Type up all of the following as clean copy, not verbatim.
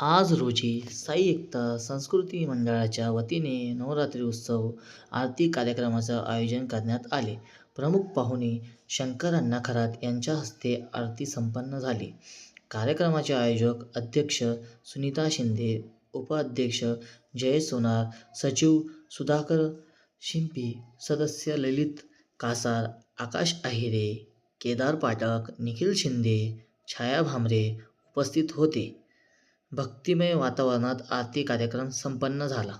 आज रोजी साई एकता संस्कृती मंडळाच्या वतीने नवरात्री उत्सव आरती कार्यक्रमाचं आयोजन करण्यात आले. प्रमुख पाहुणे शंकर अण्णा खरात यांच्या हस्ते आरती संपन्न झाली. कार्यक्रमाचे आयोजक अध्यक्ष सुनीता शिंदे, उपाध्यक्ष जयेश सोनार, सचिव सुधाकर शिंपी, सदस्य ललित कासार, आकाश आहिरे, केदार पाठक, निखिल शिंदे, छाया भामरे उपस्थित होते. भक्तिमय वातावरणात आरती कार्यक्रम संपन्न झाला.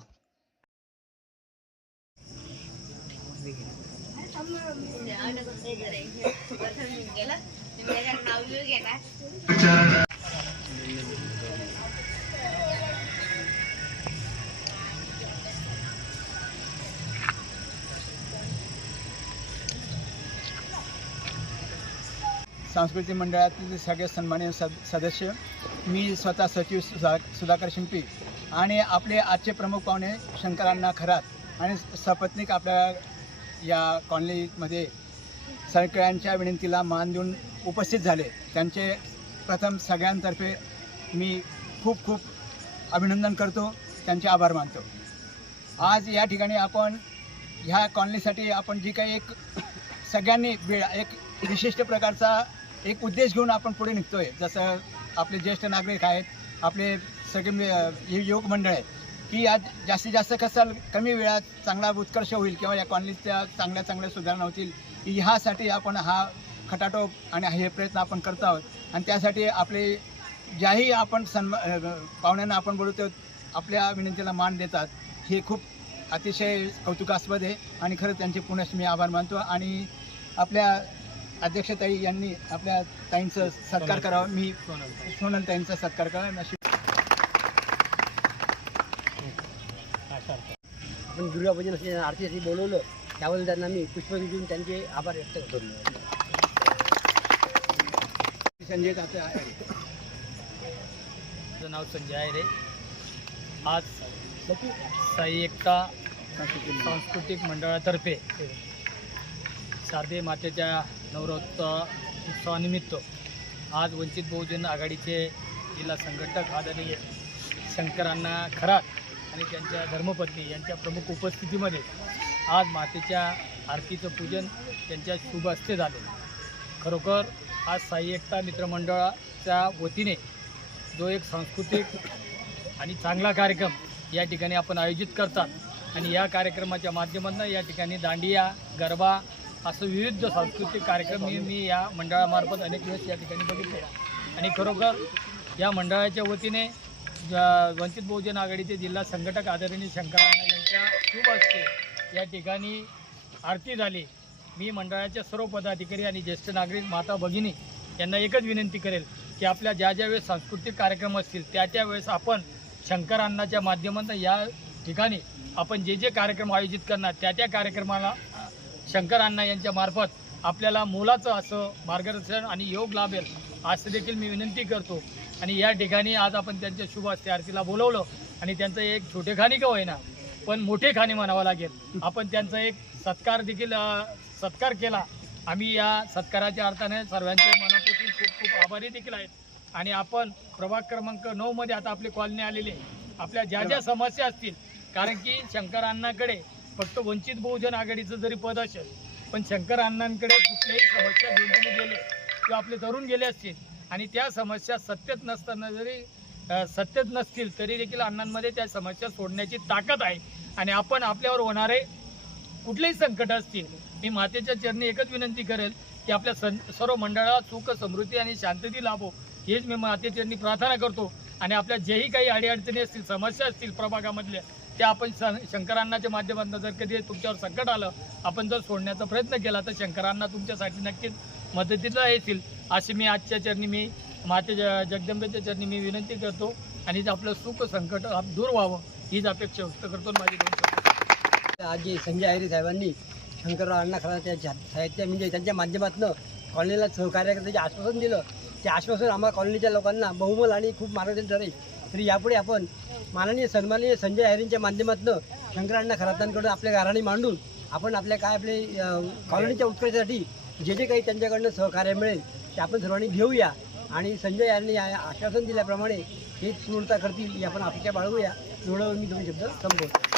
सांस्कृतिक मंडळातील सगळे सन्माननीय सदस्य, मी स्वतः सचिव सुधाकर शिंपी आणि आपले आजचे प्रमुख पाहुणे शंकर अण्णा खरात आणि सपत्नीक आपल्या या कॉलनीमध्ये सगळ्यांच्या विनंतीला मान देऊन उपस्थित झाले. त्यांचे प्रथम सगळ्यांतर्फे मी खूप खूप अभिनंदन करतो, त्यांचे आभार मानतो. आज या ठिकाणी आपण ह्या कॉलनीसाठी आपण जी काही एक सगळ्यांनी एक विशिष्ट प्रकारचा एक उद्देश घेऊन आपण पुढे निघतो आहे. जसं आपले ज्येष्ठ नागरिक आहेत, आपले सगळे योग मंडळ आहेत की आज जास्तीत जास्त कसं कमी वेळात चांगला उत्कर्ष होईल किंवा या कॉलनीच्या चांगल्या सुधारणा होतील, ह्यासाठी आपण हा खटाटोप आणि हे प्रयत्न आपण करत आहोत. आणि त्यासाठी आपले ज्याही आपण पाहुण्यांना आपण बोलतो आपल्या विनंतीला मान देतात, हे खूप अतिशय कौतुकास्पद आहे आणि खरं त्यांचे पुनश्च मी आभार मानतो. आणि आपल्या अध्यक्षताई यांनी आपल्या ताईंचं सत्कार करावा, मी सोनल ताईंचा सत्कार करावा. आपण दुर्गापूजन आरतीसाठी बोलवलं, त्याबद्दल त्यांना मी पुष्पगुच्छ देऊन त्यांचे आभार व्यक्त करतो. संजय ताते आहे, माझं नाव संजय आहे रे. आज साई एकता सांस्कृतिक मंडळातर्फे शारदे मातेच्या नवरात्र उत्सवानिमित्त आज वंचित बहुजन आघाडीचे जिल्हा संघटक आदरणीय शंकर अण्णा खरात आणि त्यांच्या धर्मपत्नी यांच्या प्रमुख उपस्थितीमध्ये आज मातेच्या आरतीचं पूजन त्यांच्या शुभ हस्ते झाले. खरोखर आज साई एकता मित्रमंडळाच्या वतीने जो एक सांस्कृतिक आणि चांगला कार्यक्रम या ठिकाणी आपण आयोजित करतात आणि या कार्यक्रमाच्या माध्यमातून या ठिकाणी दांडिया, गरबा असं विविध सांस्कृतिक कार्यक्रम मी या मंडळामार्फत अनेक दिवस या ठिकाणी बघितले. आणि खरोखर या मंडळाच्या वतीने वंचित बहुजन आघाडीचे जिल्हा संघटक आदरणीय शंकर अण्णा यांच्या शुभ हस्ते या ठिकाणी आरती झाली. मी मंडळाच्या सर्व पदाधिकारी आणि ज्येष्ठ नागरिक माता भगिनी यांना एकच विनंती करेल की आपल्या ज्या वेळेस सांस्कृतिक कार्यक्रम असतील त्या वेळेस आपण शंकर अण्णाच्या माध्यमातून या ठिकाणी आपण जे कार्यक्रम आयोजित करणार त्या कार्यक्रमाला शंकर अण्णा यांच्या मार्फत आपल्याला मोलाचं असं मार्गदर्शन आणि योग लाभेल असं देखील मी विनंती करतो. आणि या ठिकाणी आज आपण त्यांच्या शुभ हस्ते आरतीला बोलवलं आणि त्यांचं एक छोटेखानी का होईना पण मोठेखानी म्हणावं लागेल, आपण त्यांचा एक सत्कार केला. आम्ही या सत्काराच्या अर्थाने सर्वांचे मनापासून खूप खूप आभारी देखील आहेत. आणि आपण प्रभाग क्रमांक 9 आता आपली कॉलनी आलेली आहे. आपल्या ज्या समस्या असतील, कारण की शंकर अण्णाकडे फक्त वंचित बहुजन आघाडीचं जरी पद असेल पण शंकर अण्णांकडे कुठल्याही समस्या घेऊन तुम्ही गेले किंवा आपले तरुण गेले असतील आणि त्या समस्या सत्तेत नसतील तरी देखील अण्णांमध्ये त्या समस्या सोडण्याची ताकद आहे. आणि आपण आपल्यावर होणारे कुठलेही संकट असतील, मी मातेच्या चरणी एकच विनंती करेल की आपल्या सर्व मंडळाला सुख, समृद्धी आणि शांतता लाभो हेच मी मातेच्या चरणी प्रार्थना करतो. आणि आपल्या जेही काही अडीअडचणी असतील, समस्या असतील प्रभागामधल्या, त्या आपण शंकरांनाच्या माध्यमातून जर कधी तुमच्यावर संकट आलं, आपण जर सोडण्याचा प्रयत्न केला तर शंकरांना तुमच्यासाठी नक्कीच मदतीला येतील अशी मी आजच्या चरणी मी माते जगदंबेच्या चरणी मी विनंती करतो. आणि आपलं सुख संकट दूर व्हावं हीच अपेक्षा व्यक्त करतो. माझी आज जे संजय आहिरे साहेबांनी शंकरराव अण्णा खरात त्या साहित्य म्हणजे त्यांच्या माध्यमातून कॉलनीला सहकार्य करण्याचे आश्वासन दिलं, ते आश्वासन आम्हा कॉलनीच्या लोकांना बहुमोल आणि खूप मार्गदर्शन ठरेल. तरी यापुढे आपण माननीय सन्माननीय संजय आहिरेंच्या माध्यमातून शंकर अण्णा खरातांकडून आपल्या गाऱ्हाणी मांडून आपण आपल्या कॉलनीच्या उत्कर्षासाठी जे काही त्यांच्याकडनं सहकार्य मिळेल ते आपण सर्वांनी घेऊया. आणि संजय यांनी आश्वासन दिल्याप्रमाणे हे पूर्णता करतील ही आपण अपेक्षा बाळगूया. एवढं मी 2 शब्द संपवतो.